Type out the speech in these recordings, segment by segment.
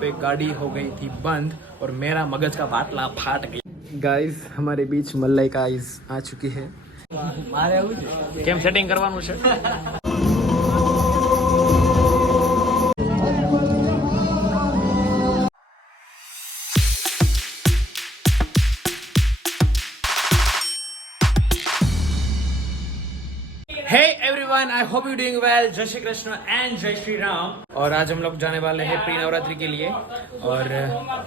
पे गाड़ी हो गई थी बंद और मेरा मगज का बाटला फाट गया। गाइस हमारे बीच मलाइका आ चुकी है। કેમ સેટિંગ કરવાનું છે? Hey everyone, I hope you're doing well. जय श्री कृष्ण एंड जय श्री राम। और आज हम लोग जाने वाले हैं प्री नवरात्रि के लिए और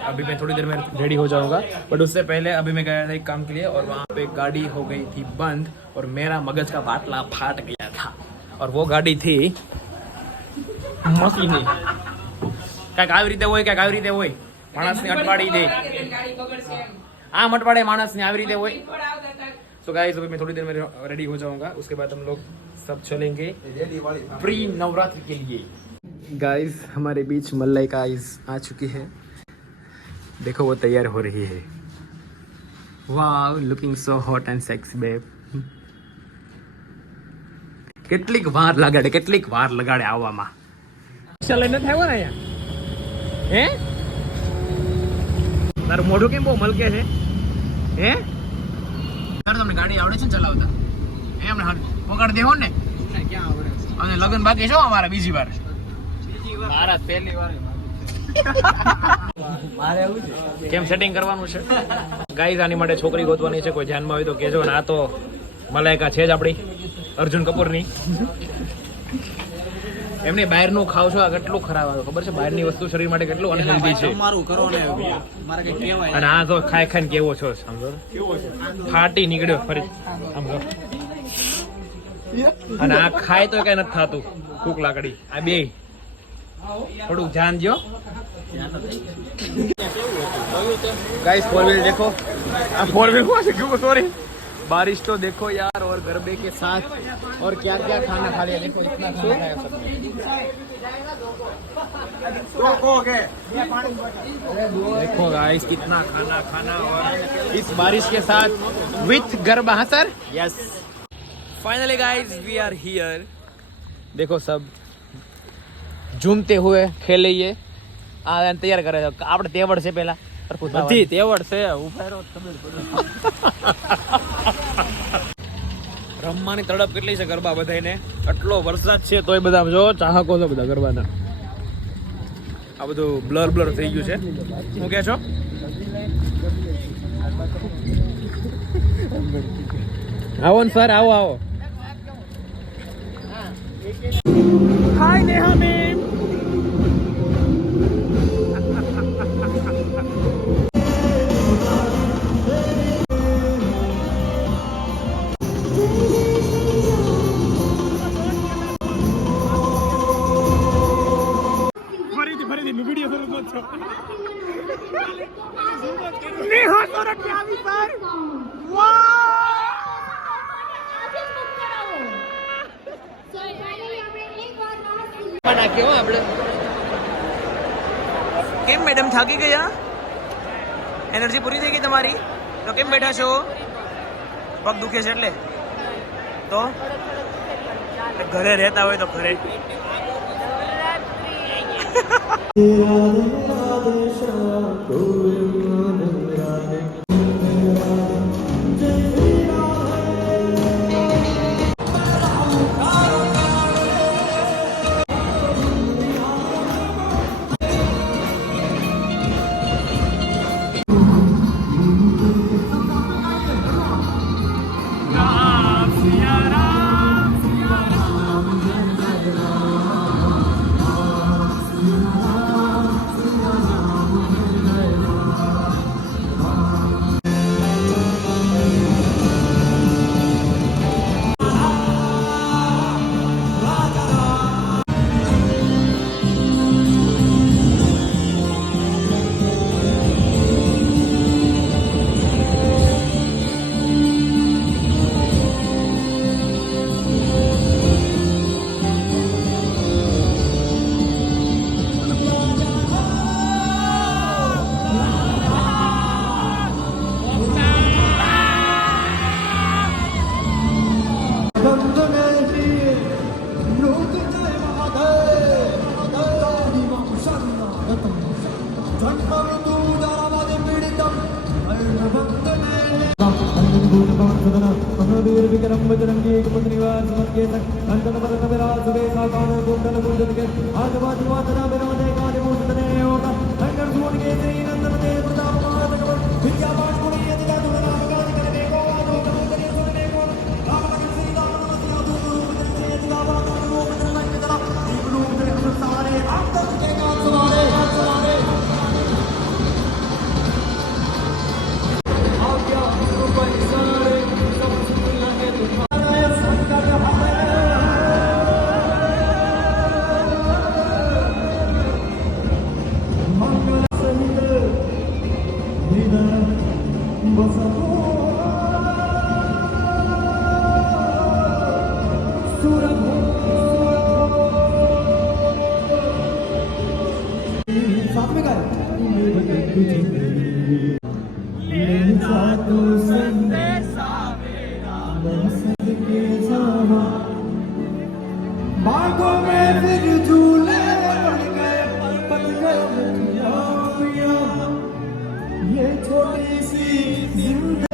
अभी मैं थोड़ी देर में रेडी हो जाऊंगा, बट उससे पहले अभी मैं गया था एक काम के लिए और वहाँ पे गाड़ी हो गई थी बंद और मेरा मगज का बाटला फाट गया था। और वो गाड़ी थी મકીની। કાંઈક આવી રીતે હોય માણસને અટવાડી દે, આમ અટવાડે માણસને આવી રીતે હોય। तो गाइस अभी मैं थोड़ी देर में रेडी हो जाऊंगा, उसके बाद हम लोग सब चलेंगे प्री नवरात्रि के लिए। गाइस हमारे बीच मलाइका आ चुकी है, देखो वो तैयार हो रही है। Wow, looking so hot and sexy babe. કેટલીક વાર લગાડે આવવામાં। ચાલે ન થાય ને અહીંયા હે તારું મોઢું કેમ બહુ મલકે છે હે? તમને ગાડી આવડે છે ને ચલાવતા? એમને પકડ દેવો ને ક્યાં આવડે? અને લગન બાકી છો અમારા બીજી વાર? મારા પહેલી વાર મારે આવું છે। કેમ સેટિંગ કરવાનું છે? ગાઈઝ આની માટે છોકરી ગોતવાની છે, કોઈ ધ્યાનમાં હોય તો કહેજો ને। આ તો મલાઈકા છે જ આપણી અર્જુન કપૂરની। એમને બહારનું ખાવ છો આ કેટલું ખરાબ આવે ખબર છે? બહારની વસ્તુ શરીર માટે કેટલું અનહેલ્ધી છે। મારું કરો ને મારે કઈ કહેવાય। અને આ તો ખાઈ કેવો છો સમજો, કેવો છે? ફાટી નીકળ્યો ફરી સમજો। અને આ ખાય તો કઈ નથી થતું, કૂક લાકડી આ બે થોડું ધ્યાન દો। गाइस फोर व्हील देखो, फोर व्हील को क्यों सॉरी बारिश तो देखो यार, और गरबे के साथ और क्या क्या खाना खा लिया। देखो इतना खाना खाया सब। देखो गाइस कितना खाना और इस बारिश के साथ विथ गरबा। हाँ sir, yes finally guys we are here. देखो सब झूमते हुए खेले ये आ तैयार करे આપણે તેવડ છે પેલા નથી તેવડ છે ઉફારો ખબર પડે। રમવાની તડપ કેટલી છે ગરબા બધાને, આટલો વરસાદ છે તોય બધા જો ચાહકો છે બધા ગરબાના। આ બધું બ્લર થઈ ગયું છે। શું કહે છો? આવો ને સર, આવો હાય નેહા મેમ। કેમ મેડમ થાકી ગયા? એનર્જી પૂરી થઈ ગઈ તમારી? તો કેમ બેઠા છો? પગ દુખે છે એટલે? તો ઘરે રહેતા હોય તો ઘરે बागों में फिर झूले पड़ गए पड़ गए मिठिया ये छोटी सी जिंदगी